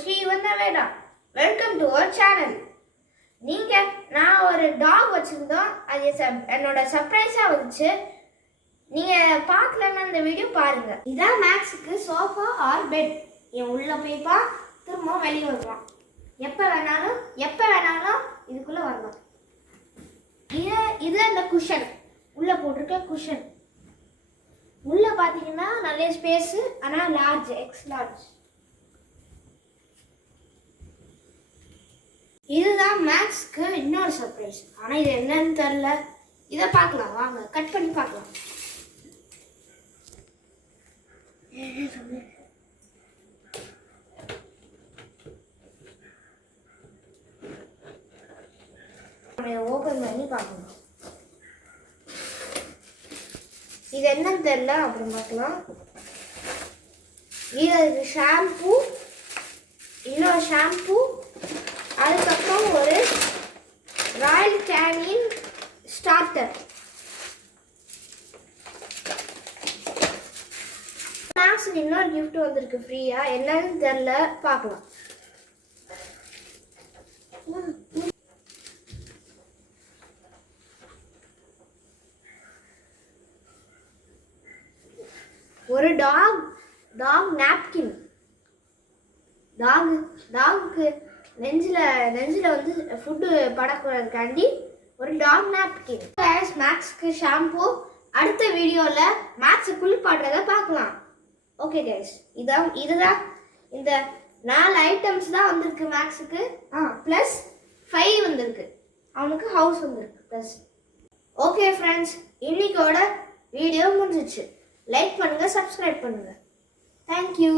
Sri Vandaveda. Welcome to our channel. நான் ஒரு talk வச்சிருந்தோம். அது என்னோட சர்ப்ரைஸா வந்துச்சு. நீங்க பார்க்கலன்னா இந்த வீடியோ பாருங்க. இதான் மேக்ஸுக்கு சோஃபா ஆர் பெட். இவன் உள்ள போய்ப்பா திரும்ப வெளியே வருவான். எப்போ வேணாலும் இதுக்குள்ள வரலாம். இது அந்த குஷன் உள்ள போட்டிருக்க குஷன். உள்ள பார்த்தீங்கன்னா நிறைய ஸ்பேஸ், ஆனால் லார்ஜ், எக்ஸ் லார்ஜ். இதுதான் மேக்ஸ்க்கு இன்னொரு சர்ப்ரைஸ். ஆனால் இது என்னன்னு தெரியல. இதை பார்க்கலாம் வாங்க, கட் பண்ணி பார்க்கலாம். ஓபன் பண்ணி பார்க்கணும். இது என்னன்னு தெரியல, அப்புறம் பார்க்கலாம். இது ஷாம்பு, இன்னொரு ஷாம்பு, அதுக்கப்புறம் ஒரு ராயல் கேனின் ஸ்டார்டர். மேக்ஸுக்கு இன்னொரு கிஃப்ட் வந்திருக்கு ஃப்ரீயா. என்னன்னு தெரியல, பார்க்கலாம். ஒரு டாக் நாப்கின். டாகுக்கு நெஞ்சில் வந்து ஃபுட்டு படக்கூடாதுக்காண்டி ஒரு டாக் நாப்கின். மேக்ஸ்க்கு ஷாம்பு. அடுத்த வீடியோவில் மேக்ஸை குளிப்பாடுறத பார்க்கலாம். ஓகே கைஸ், இதுதான் இந்த 4 ஐட்டம்ஸ் தான் வந்திருக்கு மேக்ஸுக்கு. ப்ளஸ் 5 வந்திருக்கு. அவனுக்கு ஹவுஸ் வந்திருக்கு ப்ளஸ். ஓகே ஃப்ரெண்ட்ஸ், இன்னைக்கோட வீடியோ முடிஞ்சிச்சு. லைக் பண்ணுங்கள், சப்ஸ்கிரைப் பண்ணுங்கள். தேங்க்யூ.